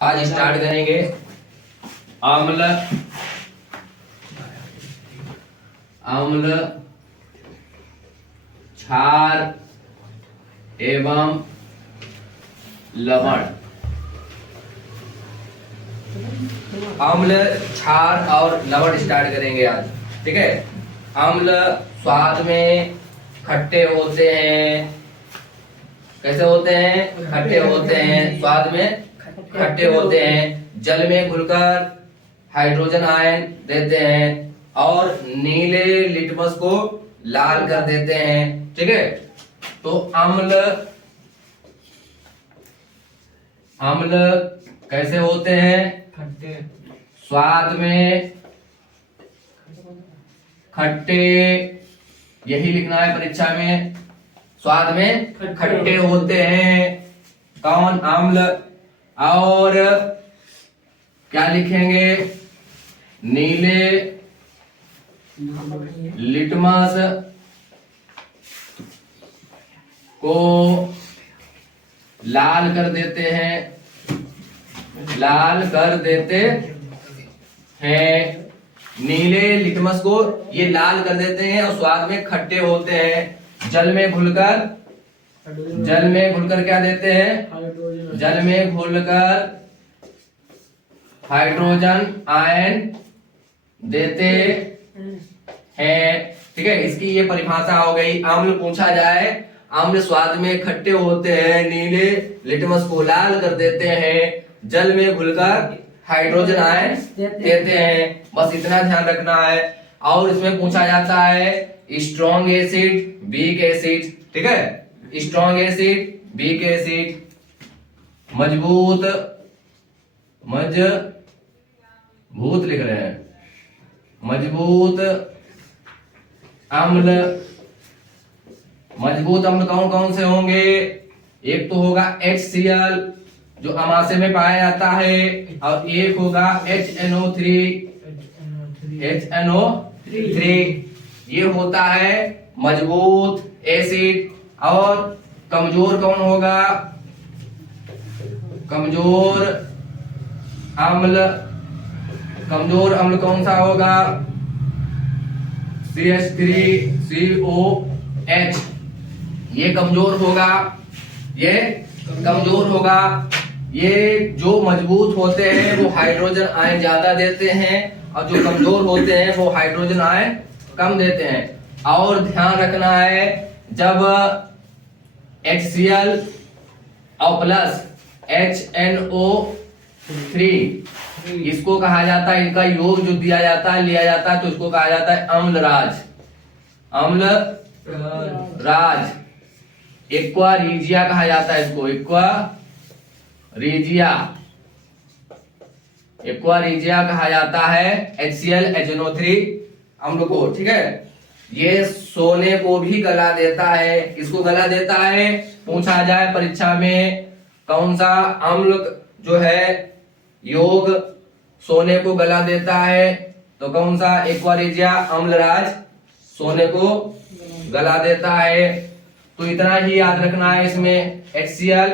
आज स्टार्ट करेंगे अम्ल अम्ल क्षार एवं लवण। अम्ल क्षार और लवण स्टार्ट करेंगे आज। ठीक है। अम्ल स्वाद में खट्टे होते हैं। कैसे होते हैं? खट्टे होते हैं। स्वाद में खट्टे होते हैं। जल में घुलकर हाइड्रोजन आयन देते हैं और नीले लिटमस को लाल कर देते हैं। ठीक है। तो अम्ल कैसे होते हैं? खट्टे। स्वाद में खट्टे, यही लिखना है परीक्षा में। स्वाद में खट्टे होते हैं। कौन? अम्ल। और क्या लिखेंगे? नीले लिटमस को लाल कर देते हैं। लाल कर देते हैं। नीले लिटमस को ये लाल कर देते हैं और स्वाद में खट्टे होते हैं। जल में घुलकर क्या देते हैं? जल में घुलकर हाइड्रोजन आयन देते हैं। ठीक है। इसकी ये परिभाषा हो गई। अम्ल पूछा जाए, अम्ल स्वाद में खट्टे होते हैं, नीले लिटमस को लाल कर देते हैं, जल में घुलकर हाइड्रोजन आयन देते हैं। बस इतना ध्यान रखना है। और इसमें पूछा जाता है स्ट्रॉन्ग एसिड, वीक एसिड। ठीक है। स्ट्रॉन्ग एसिड, वीक एसिड, मजबूत लिख रहे हैं। मजबूत अम्ल कौन कौन से होंगे? एक तो होगा HCl जो अमाशय में पाया जाता है, और एक होगा HNO3। ये होता है मजबूत एसिड। और कमजोर कौन होगा? कमजोर अम्ल कौन सा होगा? CH3COH। ये कमजोर होगा। ये जो मजबूत होते हैं वो हाइड्रोजन आयन ज्यादा देते हैं, और जो कमजोर होते हैं वो हाइड्रोजन आयन कम देते हैं। और ध्यान रखना है, जब HCl और प्लस HNO3 इसको कहा जाता है, इनका योग जो लिया जाता है तो इसको कहा जाता है अम्लराज। एक्वा रीजिया कहा जाता है इसको। एक्वा रीजिया कहा जाता है HCl HNO3 अम्ल को। ठीक है। ये सोने को भी गला देता है। इसको गला देता है। पूछा जाए परीक्षा में कौन सा अम्ल जो है योग सोने को गला देता है, तो कौन सा? एक्वारिजिया अम्लराज सोने को गला देता है। तो इतना ही याद रखना है। इसमें HCl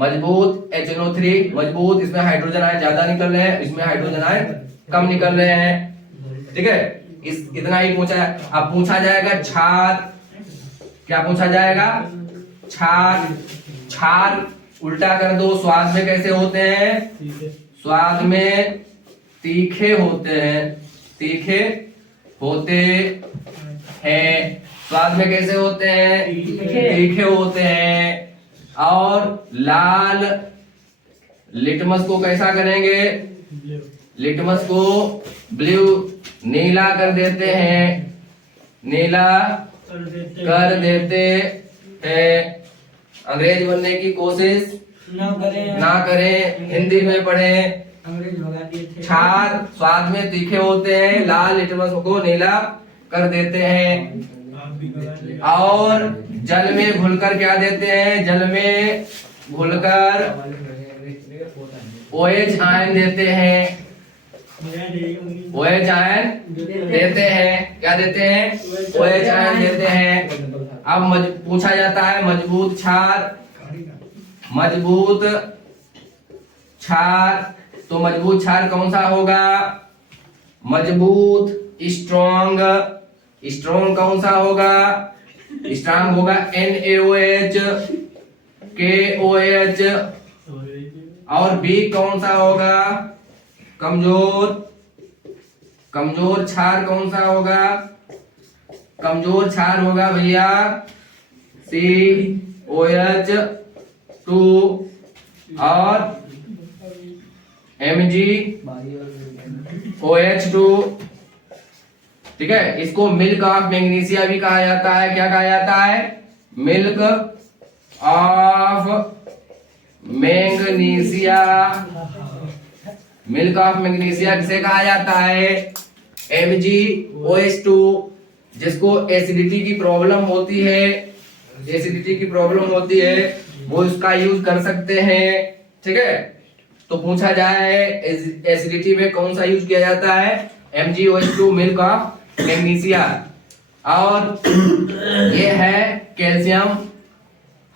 मजबूत, HNO3 मजबूत, इसमें हाइड्रोजन आयन ज्यादा निकल रहे हैं, इसमें हाइड्रोजन आयन कम निकल रहे हैं। ठीक है। इतना ही पूछा है। अब पूछा जाएगा क्षार। क्या पूछा जाएगा? क्षार उल्टा कर दो। स्वाद में कैसे होते हैं? स्वाद में तीखे होते हैं। स्वाद में कैसे होते हैं? तीखे होते हैं। और लाल लिटमस को कैसा करेंगे? लिटमस को ब्लू, नीला कर देते हैं। अंग्रेज बनने की कोशिश ना करें, हिंदी में पढ़ें। क्षार स्वाद में तीखे होते हैं, लाल लिटमस को नीला कर देते हैं। और जल में घुलकर क्या देते हैं? जल में घुलकर OH आयन देते हैं। OH आयन देते हैं। क्या देते हैं? OH आयन देते हैं। अब पूछा जाता है मजबूत क्षार क्षार, तो मजबूत क्षार कौन सा होगा? मजबूत स्ट्रॉन्ग, स्ट्रॉन्ग कौन सा होगा? स्ट्रॉन्ग होगा NaOH, KOH। और बी कौन सा होगा? कमजोर, कमजोर क्षार कौन सा होगा? कमजोर क्षार होगा भैया COH2 और MgOH2। ठीक है, इसको मिल्क ऑफ मैग्नीशिया भी कहा जाता है। क्या कहा जाता है? Milk of magnesia. Milk of magnesia किसे कहा जाता है? MgOH2। जिसको एसिडिटी की प्रॉब्लम होती है, एसिडिटी की प्रॉब्लम होती है, वो इसका यूज कर सकते हैं। ठीक है, तो पूछा जाए एसिडिटी में कौन सा यूज किया जाता है? MgOH2 milk of magnesia. और ये है कैल्शियम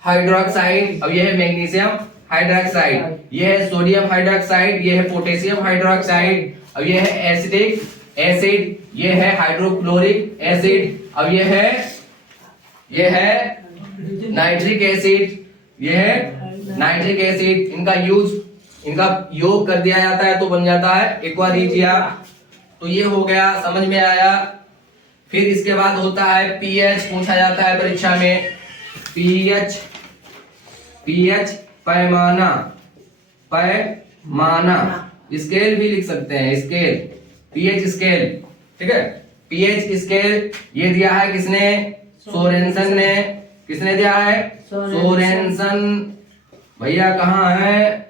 हाइड्रोक्साइड, अब ये है मैग्नीशियम हाइड्रोक्साइड, ये है सोडियम हाइड्रोक्साइड, ये है पोटेशियम हाइड्रोक्साइड, अब ये है एसिडिक एसिड, ये है हाइड्रोक्लोरिक एसिड, अब ये है नाइट्रिक एसिड, ये है नाइट्रिक एसिड। इनका यूज, इनका योग कर दिया जाता है तो बन जाता है एक्वारिजिया। तो ये हो गया, समझ में आया। फिर इसके बाद होता है पीएच, पूछा जाता है परीक्षा में। पीएच, पीएच पैमाना, पैमाना, स्केल भी लिख सकते हैं, स्केल, पीएच स्केल। ठीक है, पीएच स्केल ये दिया है किसने? सोरेनसन ने। किसने दिया है? सोरेनसन। भैया कहाँ है?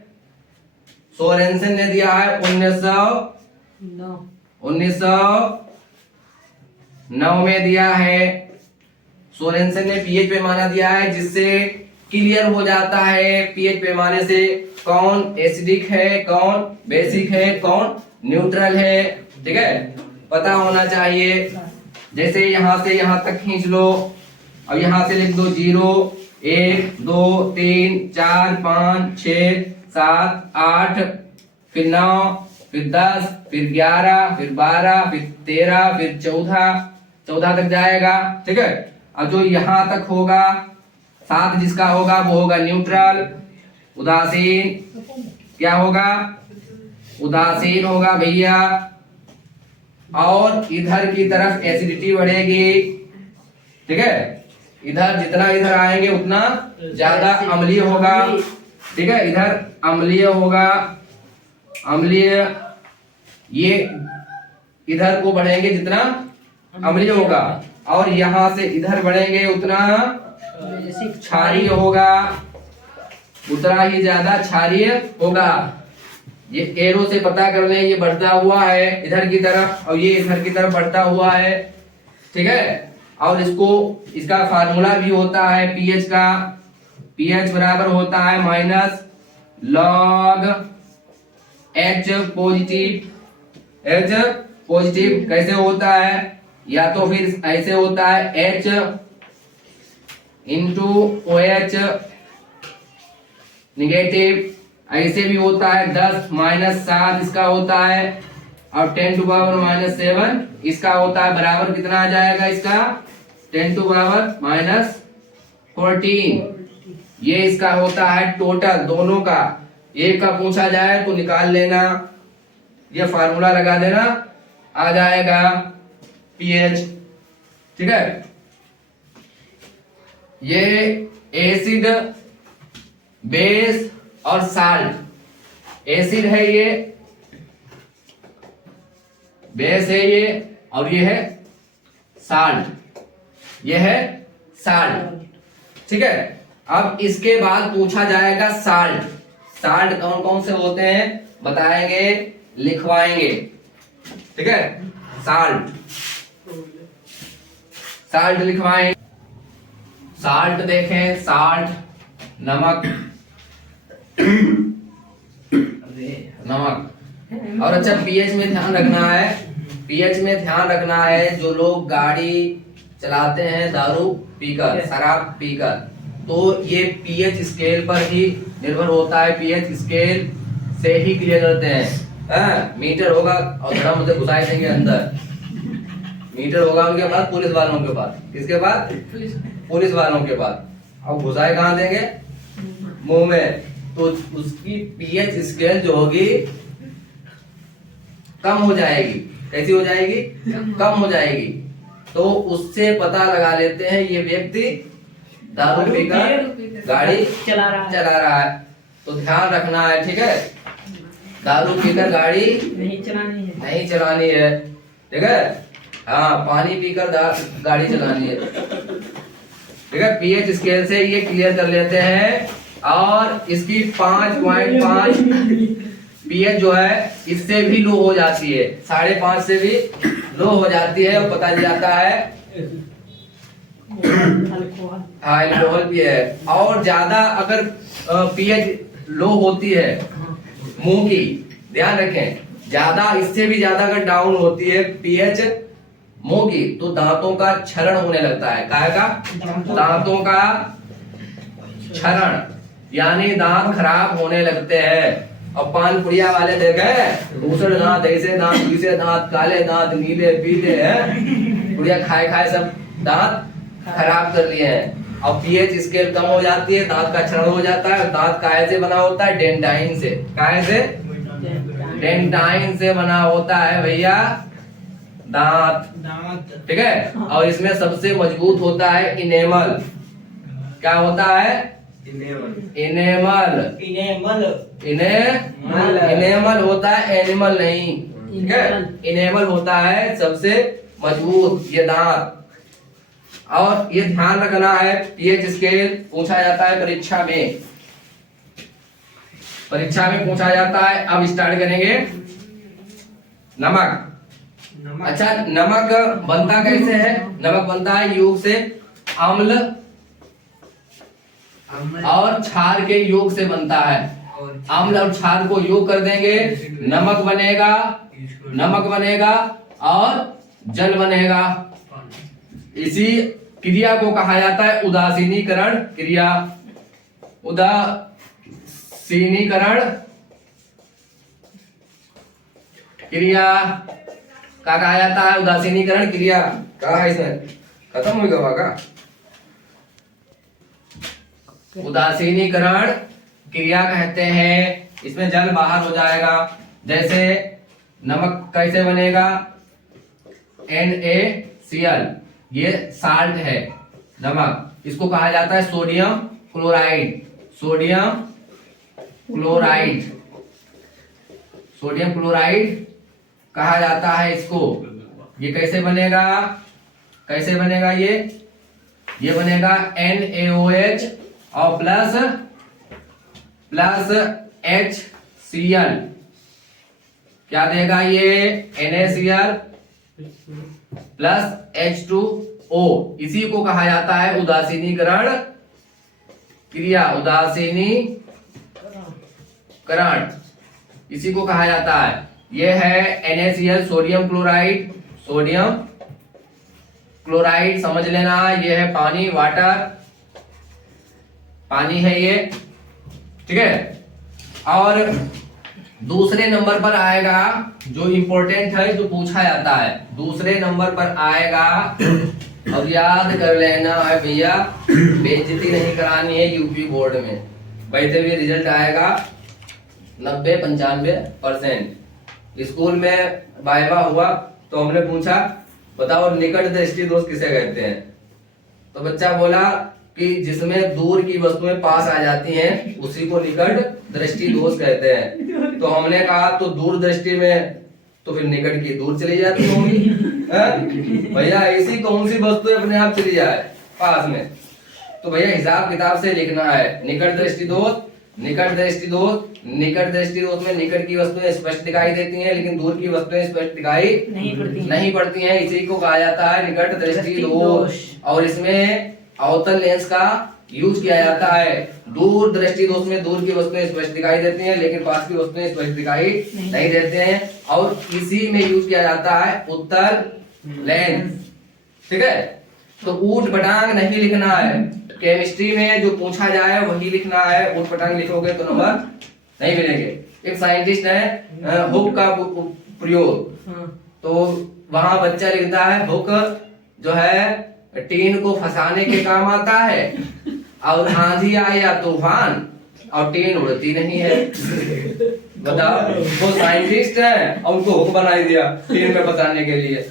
सोरेनसन ने दिया है 1909 में दिया है। सोरेनसन ने पीएच पैमाना दिया है, जिससे क्लियर हो जाता है पीएच पैमाने से कौन एसिडिक है, कौन बेसिक है, कौन न्यूट्रल है। ठीक है, पता होना चाहिए। जैसे यहां से यहां तक खींच लो, अब यहां से लिख दो 0 1 2 3 4 5 6 7 8, फिर 9, फिर 10, फिर 11, फिर 12, फिर 13, फिर 14 तक जाएगा। ठीक है, अब जो यहां तक होगा 7 जिसका होगा वो होगा न्यूट्रल। उदासीन क्या होगा? उदासीन होगा भैया। और इधर की तरफ एसिडिटी बढ़ेगी। ठीक है, इधर जितना इधर आएंगे उतना ज्यादा अम्लीय होगा। ठीक है, इधर अम्लीय होगा, अम्लीय, ये इधर को बढ़ेंगे जितना अम्लीय होगा, और यहां से इधर बढ़ेंगे उतना क्षारीय होगा, उतना ही ज्यादा क्षारीय होगा। ये एरो से पता कर लें, ये बढ़ता हुआ है इधर की तरफ और ये इधर की तरफ बढ़ता हुआ है। ठीक है, और इसको, इसका फार्मूला भी होता है पीएच का। पीएच बराबर होता है minus log H positive. H positive कैसे होता है? या तो फिर ऐसे होता है H इंटू OH निगेटिव, ऐसे भी होता है 10 - 7 इसका होता है, और 10⁻⁻⁷ इसका होता है। बराबर कितना आ जाएगा इसका? 10⁻⁻14। ये इसका होता है टोटल दोनों का। एक का पूछा जाए तो निकाल लेना, ये फार्मूला लगा देना, आ जाएगा पीएच। ठीक है, ये एसिड, बेस और साल्ट। एसिड है ये, बेस है ये, और ये है साल्ट, ये है साल्ट। ठीक है, अब इसके बाद पूछा जाएगा साल्ट। साल्ट कौन कौन से होते हैं बताएंगे, लिखवाएंगे। ठीक है, साल्ट, साल्ट लिखवाएंगे। साल्ट देखें, साल्ट नमक, नमक। और अच्छा, पीएच में ध्यान रखना है, पीएच में ध्यान रखना है, जो लोग गाड़ी चलाते हैं दारू पीकर, शराब पीकर, तो ये पीएच स्केल पर ही निर्भर होता है। पीएच स्केल से ही क्लियर करते हैं। मीटर होगा और थोड़ा मुझे घुसाई देंगे अंदर। मीटर होगा उनके पास, पुलिस वालों के पास। किसके पास? पुलिस वालों के पास। अब घुसाई कहाँ देंगे? मुंह में। तो उसकी पीएच स्केल जो होगी कम हो जाएगी। कैसी हो जाएगी? कम हो जाएगी। तो उससे पता लगा लेते हैं ये व्यक्ति दारू पीकर गाड़ी चला रहा है। तो ध्यान रखना है, ठीक है? दारू पीकर गाड़ी नहीं चलानी है, ठीक है? हाँ, पानी पीकर गाड़ी चलानी है, ठीक है? पीएच स्केल से ये क्लियर कर लेते हैं। और इसकी 5.5 पीएच जो है इससे भी लो हो जाती है, 5.5 से भी लो हो जाती है। और पता जाता है अल्कोहल भी है। और ज्यादा अगर पीएच लो होती है मुंह की, ध्यान रखें, ज्यादा, इससे भी ज्यादा अगर डाउन होती है पीएच मुंह की, तो दांतों का क्षरण होने लगता है। काय का? दांतों का क्षरण, यानी दांत खराब होने लगते हैं। और पान पुड़िया वाले देखे, दूसरे दांत, ऐसे दांत, तीसरे दांत, काले दांत, नीले पीले हैं, पुड़िया खाए खाए सब दांत खराब कर लिए हैं। और पीएच स्केल कम हो जाती है, दांत का क्षरण हो जाता है। दांत काहे से बना होता है? डेंटाइन से। काहे से? डेंटाइन से बना होता है भैया दांत, ठीक है? और इसमें सबसे मजबूत होता है इनेमल। क्या होता है? इनेमल होता है, एनिमल नहीं, ठीक है? इनेमल होता है सबसे मजबूत ये दांत। और ये ध्यान रखना है, पीएच स्केल पूछा जाता है परीक्षा में, पूछा जाता है। अब स्टार्ट करेंगे नमक। अच्छा, नमक बनता कैसे है? नमक बनता है योग से, अम्ल और क्षार के योग से बनता है। अम्ल और क्षार को योग कर देंगे, नमक बनेगा और जल बनेगा। इसी क्रिया को कहा जाता है उदासीनीकरण क्रिया। उदासीनीकरण क्रिया का कहा जाता है उदासीनीकरण क्रिया। कहा है इसमें? खत्म हो गया का? उदासीनीकरण क्रिया कहते हैं। इसमें जल बाहर हो जाएगा। जैसे नमक कैसे बनेगा? NaCl, ये साल्ट है नमक। इसको कहा जाता है सोडियम क्लोराइड। सोडियम क्लोराइड कहा जाता है इसको। ये कैसे बनेगा? ये बनेगा NaOH और प्लस HCl। क्या देगा ये? NaCl plus H2O। इसी को कहा जाता है उदासीनीकरण क्रिया। उदासीनीकरण इसी को कहा जाता है। ये है NaCl, सोडियम क्लोराइड समझ लेना। ये है पानी, वाटर, पानी है ये, ठीक है? और दूसरे नंबर पर आएगा जो इंपॉर्टेंट है, जो पूछा जाता है, दूसरे नंबर पर आएगा। अब याद कर लेना है भैया, बेइज्जती नहीं करानी है यूपी बोर्ड में। वैसे भी रिजल्ट आएगा 90-95%। स्कूल में वाइवा हुआ तो हमने पूछा, बताओ निकट दृष्टि दोष किसे कहते हैं? तो बच्चा बोला कि जिसमें दूर की वस्तुएं पास आ जाती हैं उसी को निकट दृष्टि दोष कहते हैं। तो हमने कहा तो दूर दृष्टि में तो फिर निकट की दूर चली जाती होंगी भैया। ऐसी कौन सी वस्तु अपने आप चली जाए पास में? तो भैया हिसाब किताब से लिखना है। निकट दृष्टि दोष में निकट की वस्तुएं स्पष्ट दिखाई देती हैं, लेकिन दूर की वस्तुएं स्पष्ट दिखाई नहीं पड़ती हैं। इसी को कहा जाता है निकट दृष्टि दोष। और इसमें अवतल लेंस का यूज किया जाता है। दूर दृष्टि दोष में दूर की वस्तुएं स्पष्ट दिखाई देती हैं, लेकिन पास की वस्तुएं स्पष्ट दिखाई नहीं देते हैं। और इसी में यूज किया जाता है उत्तल लेंस, ठीक है? तो ऊट पटांग नहीं लिखना है। केमिस्ट्री में जो पूछा जाए वही लिखना है। ऊट पटांग लिखोगे तो नंबर नहीं मिलेंगे। एक साइंटिस्ट है हुक का प्रयोग, तो वहां बच्चा लिखता है हुक जो है टीन को फंसाने के काम आता है, और आंधी आए या तूफान और टीन उड़ती नहीं है। बताओ, वो साइंटिस्ट है और उनको हुक बना दिया टीन में फंसाने के लिए।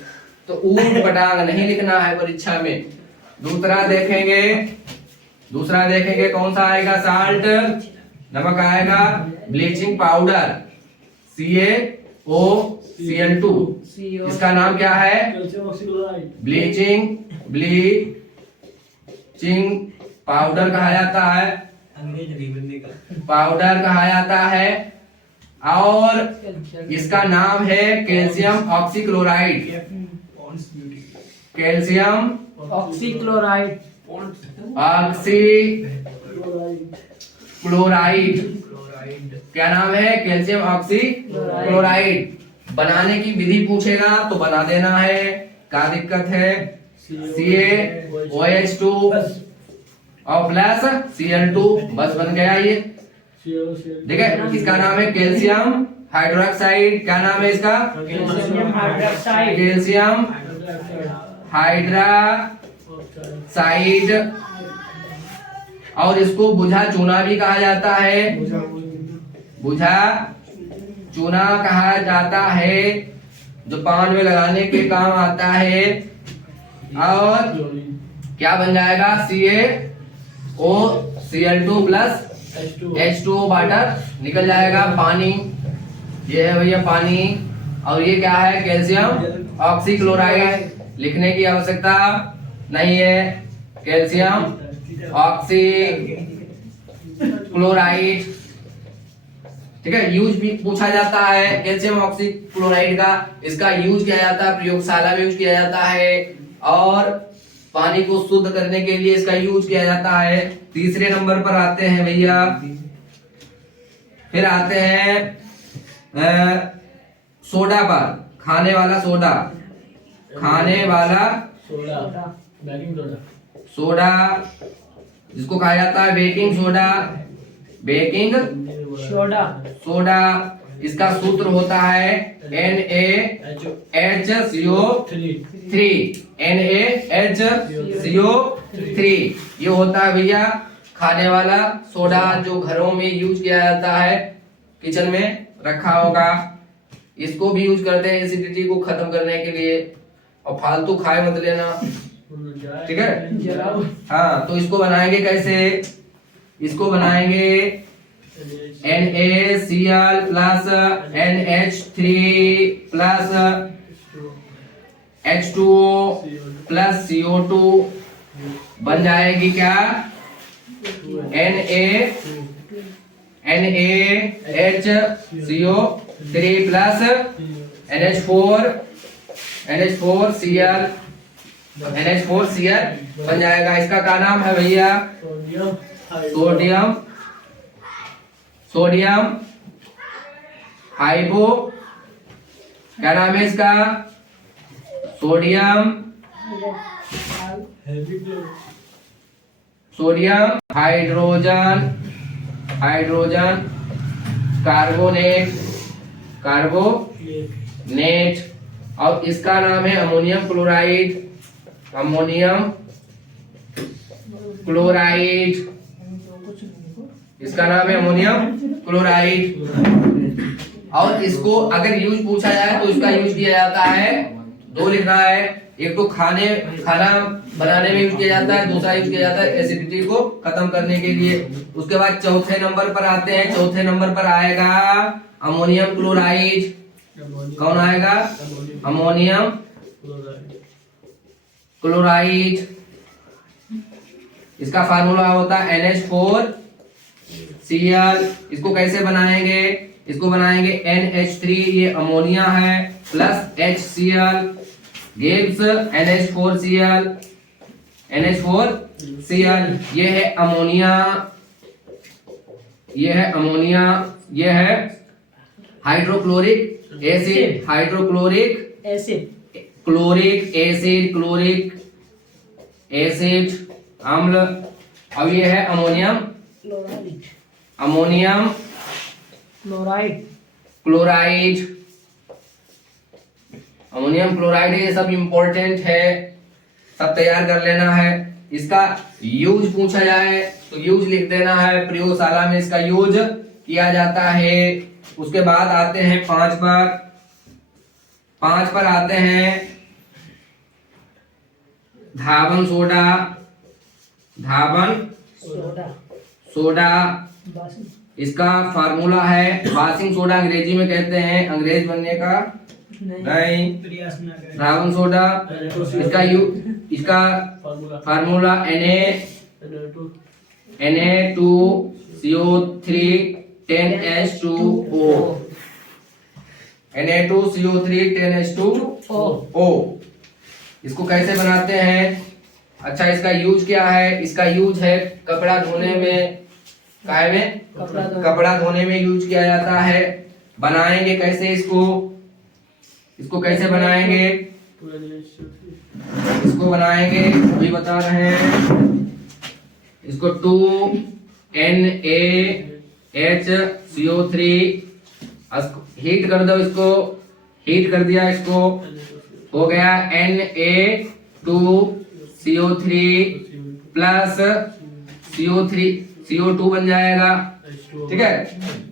तो ऊट पटांग नहीं लिखना है परीक्षा में। दूसरा देखेंगे कौन सा आएगा, साल्ट नमक आएगा, ब्लीचिंग पाउडर CaOCl2, इसका नाम क्या है, ब्लीचिंग पाउडर कहा जाता है, और इसका नाम है calcium oxychloride, calcium oxychloride, oxychloride, क्या नाम है, कैल्शियम ऑक्सीक्लोराइड। बनाने की विधि पूछेगा तो बना देना है, क्या दिक्कत है, CaOH2 और प्लस Cl2, बस बन गया ये। ठीक है, इसका नाम है कैल्शियम हाइड्रोक्साइड, क्या नाम है इसका, कैल्शियम हाइड्रोक्साइड, कैल्शियम हाइड्रोक्साइड, और इसको बुझा चूना भी कहा जाता है, बुझा चूना कहा जाता है, जो पान में लगाने के काम आता है। और क्या बन जाएगा, CaOCl2 प्लस H2O वाटर निकल जाएगा, पानी। ये है भैया पानी, और ये क्या है, कैल्शियम ऑक्सीक्लोराइड, लिखने की आवश्यकता नहीं है, कैल्शियम ऑक्सीक्लोराइड। ठीक है, यूज भी पूछा जाता है कैल्शियम ऑक्सीक्लोराइड का, इसका यूज किया जाता है, प्रयोगशाला में यूज किया जाता है, और पानी को शुद्ध करने के लिए इसका यूज किया जाता है। तीसरे नंबर पर आते हैं भैया, फिर आते हैं सोडा पर, खाने वाला सोडा, सोडा जिसको कहा जाता है बेकिंग सोडा, इसका सूत्र होता है NaHCO3, ये होता है भैया खाने वाला सोडा, जो घरों में यूज किया जाता है, किचन में रखा होगा। इसको भी यूज करते हैं एसिडिटी को खत्म करने के लिए, और फालतू खाए मत लेना, ठीक है। हाँ, तो इसको बनाएंगे कैसे, इसको बनाएंगे NaCl plus NH3 plus H2O plus CO2, बन जाएगी क्या, NaHCO3 प्लस NH4Cl बन जाएगा। इसका क्या नाम है भैया, सोडियम हाइपो, क्या नाम है इसका, सोडियम हाइड्रोजन कार्बोनेट, और इसका नाम है अमोनियम क्लोराइड, इसका नाम है अमोनियम क्लोराइड। और इसको अगर यूज पूछा जाए तो इसका यूज किया जाता है, दो लिखना है, एक तो खाना बनाने में यूज किया जाता है, दूसरा यूज किया जाता है एसिडिटी को खत्म करने के लिए। उसके बाद चौथे नंबर पर आते हैं, चौथे नंबर पर आएगा अमोनियम क्लोराइड, कौन आएगा, अमोनियम क्लोराइड, इसका फार्मूला होता है NH4Cl। इसको कैसे बनाएंगे, इसको बनाएंगे NH3, ये अमोनिया है, प्लस HCl गिव्स NH4Cl, ये है अमोनिया, ये है हाइड्रोक्लोरिक एसिड अम्ल, अब ये है ammonium chloride, chloride, ammonium chloride, ये सब इंपॉर्टेंट है, सब तैयार कर लेना है। इसका यूज पूछा जाए तो यूज लिख देना है, प्रयोगशाला में इसका यूज किया जाता है। उसके बाद आते हैं 5 पर। 5 पर आते हैं धावन सोडा, धावन सोडा, सोडा, बासिंग, इसका फार्मूला है बासिंग सोडा, अंग्रेजी में कहते हैं, अंग्रेज बनने का नहीं, प्रयास ना करें। धावन सोडा, इसका formula Na2CO3 10H2O, Na2CO3 10H2O। इसको कैसे बनाते हैं? अच्छा, इसका यूज क्या है? इसका यूज है कपड़ा धोने में, काहे में? कपड़ा धोने में यूज किया जाता है। बनाएंगे कैसे इसको? इसको कैसे बनाएंगे? इसको बनाएंगे अभी बता रहे हैं। इसको 2NaHCO3 हीट कर दो, इसको हीट कर दिया, इसको हो गया Na2CO3 प्लस CO2 बन जाएगा। ठीक है,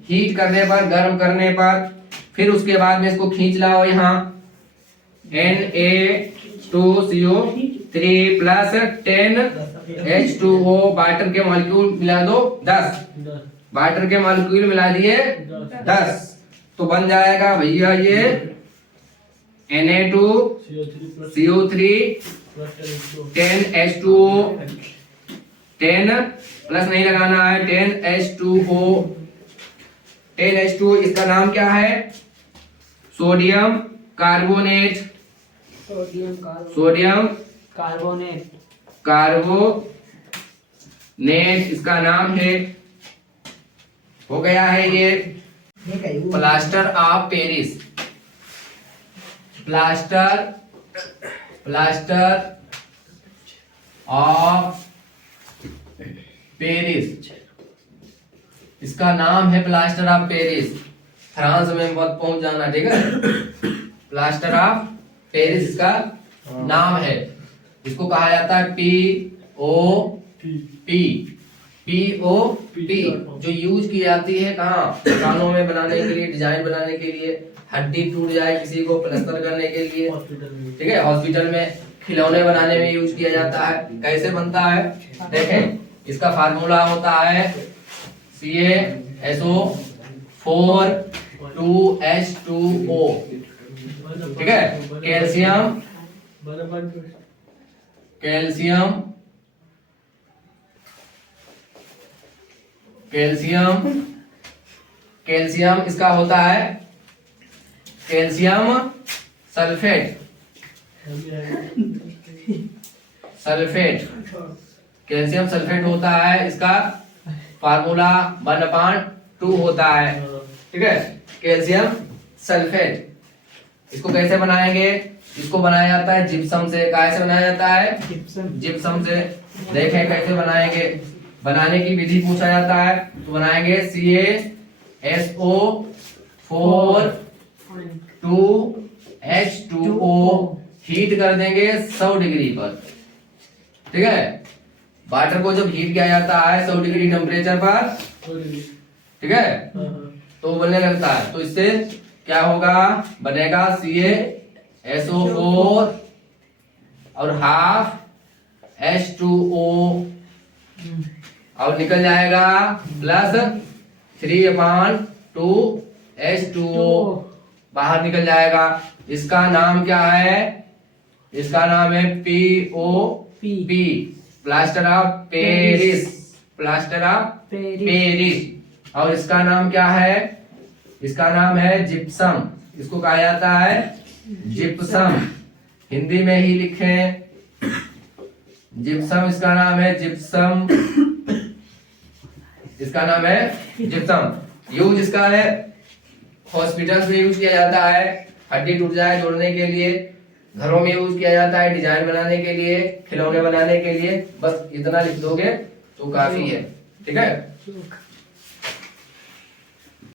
हीट करने पर, गर्म करने पर, फिर उसके बाद में इसको खींच लाओ यहाँ, Na2CO3 प्लस 10H2O, वाटर के मॉलिक्यूल मिला दो 10, वाटर के मॉलिक्यूल मिला दिए 10, तो बन जाएगा भैया ये Na2CO3 10H2O, 10 प्लस नहीं लगाना है, 10H2O, 10H2O। इसका नाम क्या है? Sodium carbonate, sodium carbonate, carbonate इसका नाम है। हो गया है ये plaster of Paris, plaster of Paris, इसका नाम है प्लास्टर ऑफ पेरिस। फ्रांस में मत पहुंच जाना, ठीक है? प्लास्टर ऑफ पेरिस इसका नाम है। इसको कहा जाता है POP, जो यूज की जाती है कहाँ? कानों में बनाने के लिए, डिजाइन बनाने के लिए, हड्डी टूट जाए किसी को प्लास्टर करने के लिए, ठीक है? हॉस्पिटल में खिलौने बनाने में यूज किया जाता है। कैसे बनता है देखें, इसका फार्मूला होता है CaSO4 2H2O, ठीक है? कैल्शियम, कैल्शियम, कैल्शियम, कैल्शियम इसका होता है calcium sulphate, sulphate, calcium sulphate होता है। इसका फार्मूला 1/2 होता है, ठीक है? Calcium sulphate. इसको कैसे बनाएंगे? इसको बनाया जाता है जिप्सम से। कैसे बनाया जाता है? जिप्सम से। देखें कैसे बनाएंगे, बनाने की विधि पूछा जाता है तो बनाएंगे CaSO4 2H2O, हीट कर देंगे 100 डिग्री पर, ठीक है? वाटर को जब हीट किया जाता है 100 डिग्री टेम्परेचर पर, ठीक है, तो बनने लगता है। तो इससे क्या होगा? बनेगा CaSO4 और हाफ H2O, और निकल जाएगा प्लस 3/2 H2O बाहर निकल जाएगा। इसका नाम क्या है? इसका नाम है POP, plaster of Paris, plaster of Paris. और इसका नाम क्या है? इसका नाम है जिप्सम। इसको कहा जाता है जिप्सम, हिंदी में ही लिखें जिप्सम। इसका नाम है जिप्सम, इसका नाम है जिप्सम। यूज इसका है हॉस्पिटल में यूज किया जाता है, हड्डी टूट जाए जोड़ने के लिए, घरों में यूज किया जाता है डिजाइन बनाने के लिए, खिलौने बनाने के लिए। बस इतना लिख दोगे तो काफी है, ठीक है?